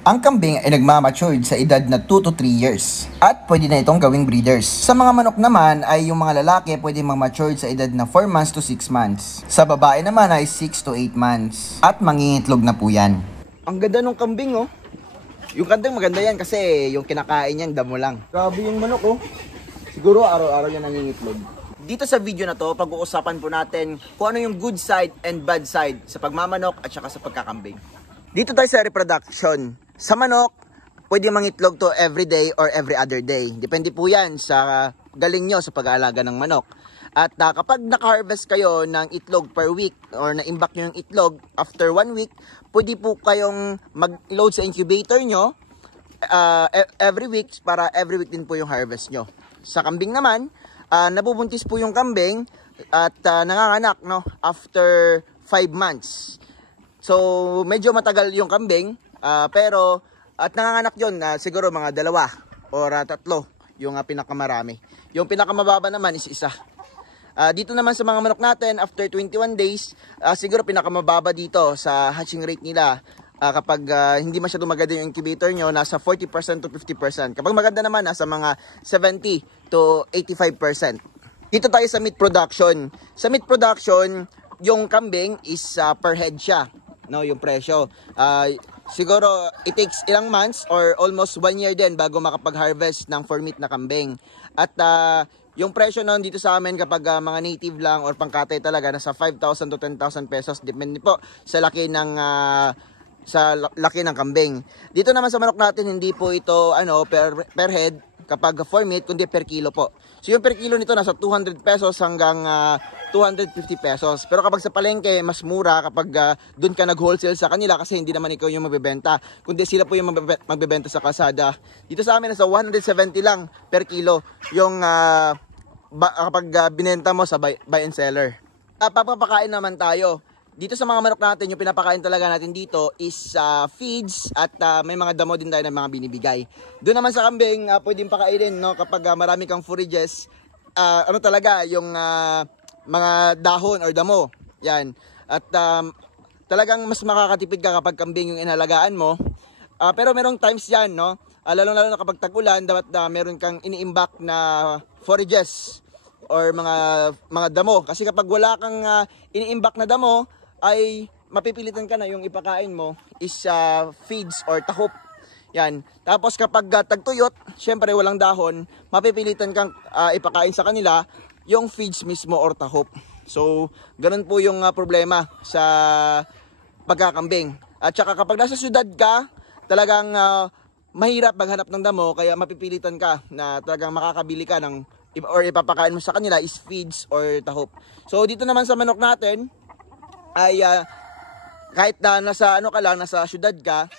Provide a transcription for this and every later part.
Ang kambing ay nagmamatured sa edad na 2 to 3 years at pwede na itong gawing breeders. Sa mga manok naman ay yung mga lalaki pwede mag-matured sa edad na 4 months to 6 months. Sa babae naman ay 6 to 8 months at mangingitlog na po yan. Ang ganda ng kambing oh. Yung kambing maganda yan kasi yung kinakain yan damo lang. Grabe yung manok oh. Siguro araw-araw yan nangingitlog. Dito sa video na to, pag-uusapan po natin kung ano yung good side and bad side sa pagmamanok at saka sa pagkakambing. Dito tayo sa reproduction. Sa manok, pwede mangitlog to every day or every other day. Depende po yan sa galing nyo sa pag-aalaga ng manok. At kapag naka-harvest kayo ng itlog per week or na-imbak nyo yung itlog after 1 week, pwede po kayong mag-load sa incubator nyo every week para every week din po yung harvest nyo. Sa kambing naman, nabubuntis po yung kambing at nanganganak no, after 5 months. So, medyo matagal yung kambing. Pero at nanganganak yun siguro mga 2 or 3 yung pinakamarami. Yung pinakamababa naman is 1. Dito naman sa mga manok natin after 21 days siguro pinakamababa dito sa hatching rate nila kapag hindi masyado maganda yung incubator nyo, nasa 40% to 50%. Kapag maganda naman nasa mga 70 to 85%. Dito tayo sa meat production. Sa meat production yung kambing is per head siya, no, yung presyo. Siguro, it takes ilang months or almost 1 year din bago makapag-harvest ng for meat na kambing. At yung presyo noon dito sa amin kapag mga native lang or pangkatay talaga, nasa 5,000 to 10,000 pesos. Depende po sa laki ng kambing. Dito naman sa manok natin, hindi po ito per head kapag for meat, kundi per kilo po. So yung per kilo nito nasa 200 pesos hanggang 250 pesos. Pero kapag sa palengke, mas mura kapag doon ka nag-wholesale sa kanila kasi hindi naman ikaw yung magbebenta, kundi sila po yung magbebenta sa kalsada. Dito sa amin nasa 170 lang per kilo yung kapag binenta mo sa buy and seller. Papapakain naman tayo. Dito sa mga manok natin, yung pinapakain talaga natin dito is feeds at may mga damo din tayo ng mga binibigay. Doon naman sa kambing, pwedeng pakainin no, kapag marami kang forages, talaga yung mga dahon or damo. Yan. At talagang mas makakatipid ka kapag kambing yung inalagaan mo. Pero merong times yan, no? Lalo-lalo na kapag tag-ulan, dapat meron kang iniimbak na forages or mga damo. Kasi kapag wala kang iniimbak na damo, ay mapipilitan ka na yung ipakain mo is feeds or tahop. Yan. Tapos kapag tagtuyot, syempre walang dahon, mapipilitan kang ipakain sa kanila yung feeds mismo or tahop. So, ganun po yung problema sa pagkakambing. At saka kapag nasa syudad ka, talagang mahirap maghanap ng damo, kaya mapipilitan ka na talagang makakabili ka ng or ipapakain mo sa kanila is feeds or tahop. So, dito naman sa manok natin, ay kahit na nasa syudad ka,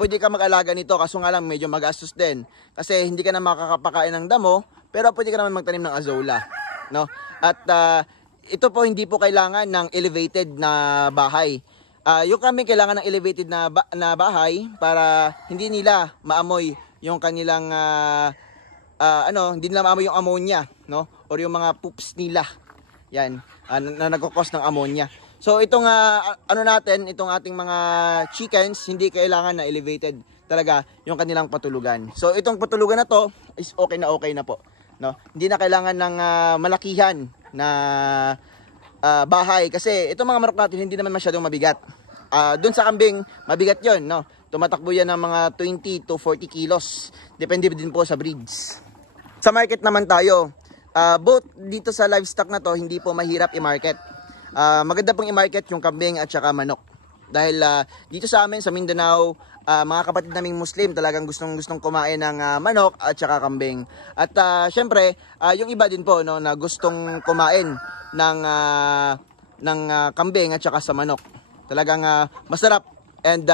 pwede ka mag-alaga nito, kaso nga lang medyo magastos din kasi hindi ka na makakapakain ng damo, pero pwede ka naman magtanim ng azolla, no? At ito po hindi po kailangan ng elevated na bahay. Yung kami kailangan ng elevated na bahay para hindi nila maamoy yung kanilang hindi nila maamoy yung ammonia, no? Or yung mga poops nila. Yan, na nagkukos ng ammonia. So itong itong ating mga chickens, hindi kailangan na elevated talaga yung kanilang patulugan. So itong patulugan na to is okay na po, no? Hindi na kailangan ng malakihan na bahay kasi itong mga manok natin hindi naman masyadong mabigat. Doon sa kambing, mabigat 'yon, no? Tumatakbo yan ng mga 20 to 40 kilos. Depende din po sa breeds. Sa market naman tayo. Both dito sa livestock na to, hindi po mahirap i-market. Maganda pong i-market yung kambing at saka manok. Dahil dito sa amin, sa Mindanao, mga kapatid naming Muslim talagang gustong kumain ng manok at saka kambing. At syempre, yung iba din po no, na gustong kumain ng kambing at saka sa manok. Talagang masarap and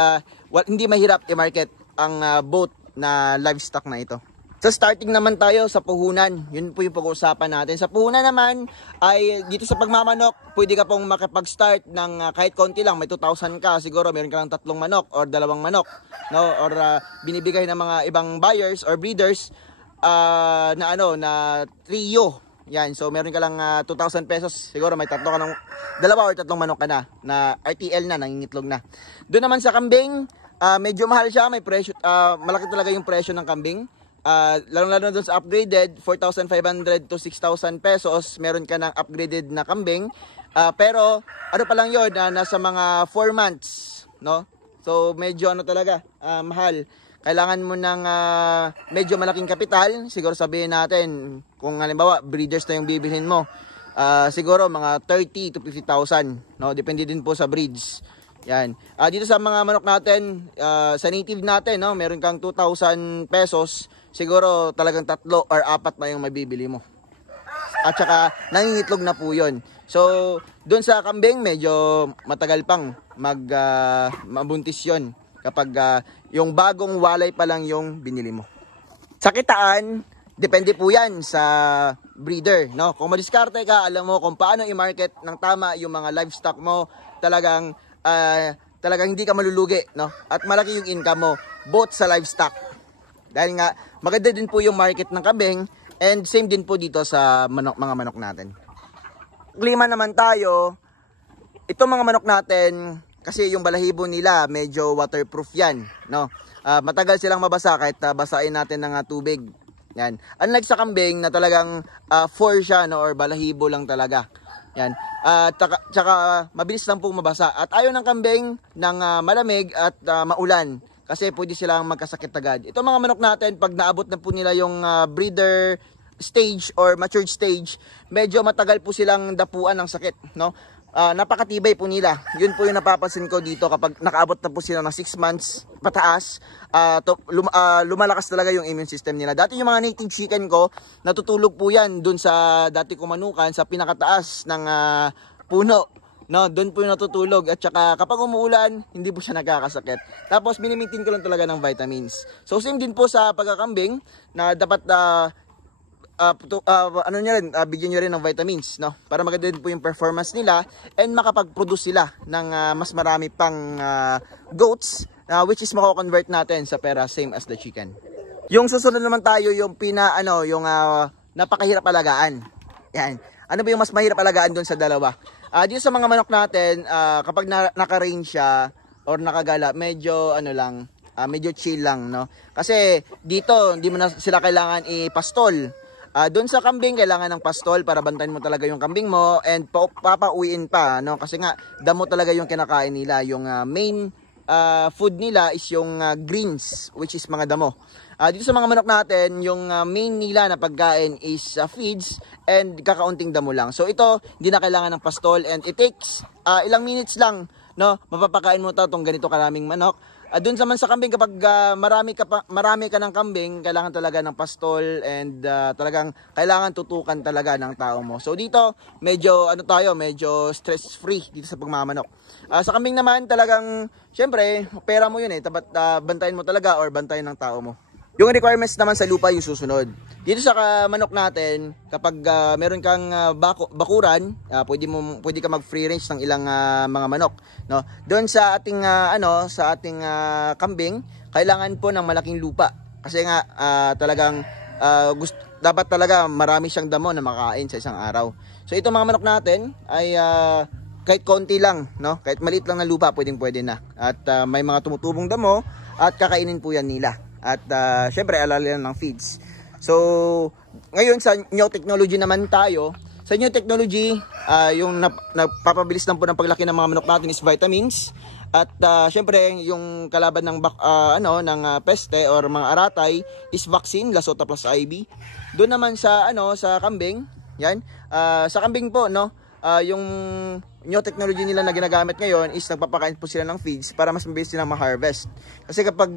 hindi mahirap i-market ang both na livestock na ito. Sa starting naman tayo sa puhunan, yun po yung pag-uusapan natin. Sa puhunan naman, ay dito sa pagmamanok, pwede ka pong makapag-start ng kahit konti lang, may 2,000 ka, siguro meron ka lang 3 manok or 2 manok, no? Or binibigay ng mga ibang buyers or breeders na trio. Yan, so meron ka lang 2,000 pesos, siguro may 2 or 3 manok ka na RTL na, nangingitlog na. Doon naman sa kambing, Medyo mahal siya, may presyo, malaki talaga yung presyo ng kambing. Lalo-lalo na doon sa upgraded, 4,500 to 6,000 pesos, meron ka ng upgraded na kambing. Pero ano pa lang yun, nasa mga 4 months, no? So medyo ano talaga, mahal. Kailangan mo ng medyo malaking kapital. Siguro sabihin natin, kung halimbawa breeders na yung bibilhin mo, siguro mga 30 to 50,000, no? Depende din po sa breeds. Yan. Dito sa mga manok natin, sa native natin, no, meron kang 2,000 pesos, siguro talagang 3 or 4 na yung mabibili mo. At saka nangingitlog na po 'yon. So, doon sa kambing medyo matagal pang mabuntis 'yon kapag yung bagong walay pa lang yung binili mo. Sa kitaan, depende po 'yan sa breeder, no? Kung madiskarte ka, alam mo kung paano i-market ng tama yung mga livestock mo, talagang hindi ka malulugi, no? At malaki yung income mo both sa livestock. Dahil nga maganda din po yung market ng kambing, and same din po dito sa mga manok natin. Klima naman tayo, itong mga manok natin, kasi yung balahibo nila medyo waterproof yan, no? Matagal silang mabasa kahit basain natin ng tubig. Yan. Unlike sa kambing na talagang fur siya, no, or balahibo lang talaga. Yan. Tsaka mabilis lang po mabasa. At ayaw ng kambing ng malamig at maulan, kasi pwede silang magkasakit agad. Itong mga manok natin, pag naabot na po nila yung breeder stage or matured stage, medyo matagal po silang dapuan ng sakit, no? Napakatibay po nila. Yun po yung napapansin ko dito kapag nakaabot na po sila ng 6 months pataas, lumalakas talaga yung immune system nila. Dati yung mga native chicken ko, natutulog po yan dun sa dati ko manukan, sa pinakataas ng puno, no? Doon po yung natutulog. At saka kapag umuulan, hindi po siya nagkakasakit. Tapos minimitin ko lang talaga ng vitamins. So same din po sa pagkakambing, na dapat bigyan nyo rin ng vitamins, no? Para maganda din po yung performance nila and makapag-produce sila ng mas marami pang goats, which is mako-convert natin sa pera, same as the chicken. Yung susunod naman tayo, yung napakahirap alagaan. Yan. Ano ba yung mas mahirap alagaan doon sa dalawa? Dito sa mga manok natin, kapag naka-range siya or nakagala, medyo medyo chill lang, no? Kasi dito hindi mo na sila kailangan ipastol. Doon sa kambing, kailangan ng pastol para bantayan mo talaga yung kambing mo, and papauwiin pa, no? Kasi nga damo talaga yung kinakain nila. Yung main food nila is yung greens, which is mga damo. Dito sa mga manok natin, yung main nila na pagkain is feeds and kakaunting damo lang. So ito, hindi na kailangan ng pastol, and it takes ilang minutes lang, no? Mapapakain mo itong ganito karaming manok. Doon sa kambing, kapag marami ka ng kambing, kailangan talaga ng pastol, and talagang kailangan tutukan talaga ng tao mo. So dito, medyo medyo stress free dito sa pagmamanok. Sa kambing naman, talagang syempre, pera mo yun bantayan mo talaga or bantayan ng tao mo. Yung requirements naman sa lupa yung susunod. Dito sa manok natin, kapag meron kang bakuran, pwede ka mag free range ng ilang mga manok, no? Doon sa ating kambing, kailangan po ng malaking lupa. Kasi nga talagang dapat talaga marami siyang damo na makain sa isang araw. So itong mga manok natin ay kahit konti lang, no? Kahit maliit lang na lupa, pwede na. At may mga tumutubong damo at kakainin po yan nila. At syempre alalayan ng feeds. So ngayon sa new technology naman tayo. Sa new technology, yung napapabilis lang po ng paglaki ng mga manok natin is vitamins. At syempre yung kalaban ng peste or mga aratay is vaccine, Lasota plus IB. Doon naman sa sa kambing, yan. Sa kambing po, no, yung new technology nila na ginagamit ngayon is nagpapakain po sila ng feeds para mas mabilis silang ma-harvest. Kasi kapag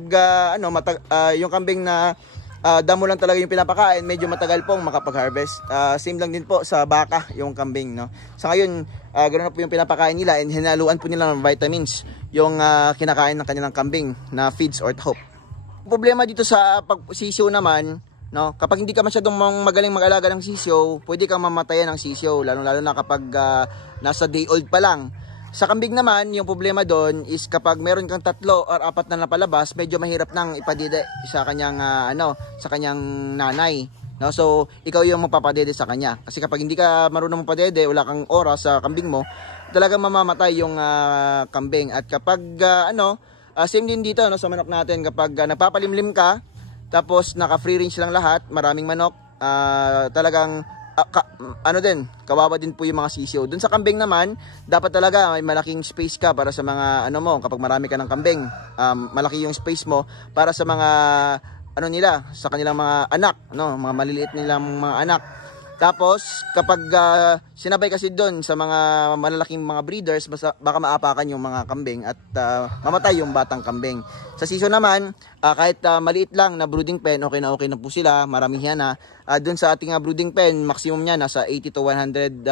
yung kambing na damo lang talaga yung pinapakain, medyo matagal pong makapag-harvest. Same lang din po sa baka, yung kambing, no. Sa ngayon, ganoon na po yung pinapakain nila, and hinaluan po nila ng vitamins yung kinakain ng kanilang kambing na feeds or tahop. Problema dito sa pagsisiw naman, no, kapag hindi ka masyadong magaling mag-alaga ng sisyo, pwede kang mamatayan ng sisyo, lalo na kapag nasa day old pa lang. Sa kambing naman, yung problema doon is kapag meron kang 3 or 4 na napalabas, medyo mahirap nang ipadede sa kanyang sa kanyang nanay, no? So ikaw yung magpapadede sa kanya, kasi kapag hindi ka marunong magpadede, wala kang oras sa kambing mo, talagang mamamatay yung kambing. At kapag Same din dito no, sa manok natin kapag nagpapalimlim ka, tapos naka free range lang lahat, maraming manok, talagang ano din, kawawa din po yung mga sisiyo. Dun sa kambing naman, dapat talaga may malaking space ka para sa mga ano mo, kapag marami ka ng kambing, malaki yung space mo para sa mga ano nila, sa kanilang mga anak, no, mga maliliit nilang mga anak. Tapos kapag sinabay kasi doon sa mga malalaking mga breeders, baka maapakan yung mga kambing at mamatay yung batang kambing. Sa siso naman, kahit maliit lang na brooding pen, okay na po sila, maramihan na. Doon sa ating brooding pen, maximum niya nasa 80 to 100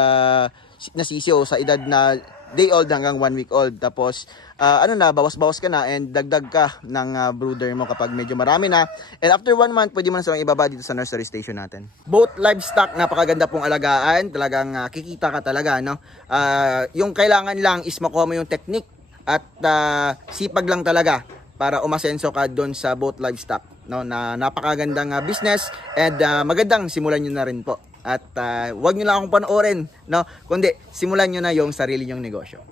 na sisyo sa edad na day old hanggang 1 week old. Tapos ano na, bawas-bawas ka na and dagdag ka ng brooder mo kapag medyo marami na. And after 1 month, pwede mo na silang ibaba dito sa nursery station natin. Both livestock, napakaganda pong alagaan. Talagang kikita ka talaga, no? Yung kailangan lang is makuha mo yung technique at sipag lang talaga para umasenso ka doon sa both livestock, no? Na napakagandang business and magandang simulan nyo na rin po. At wag nyo lang akong panoorin, no? Kundi simulan nyo na yung sarili nyong negosyo.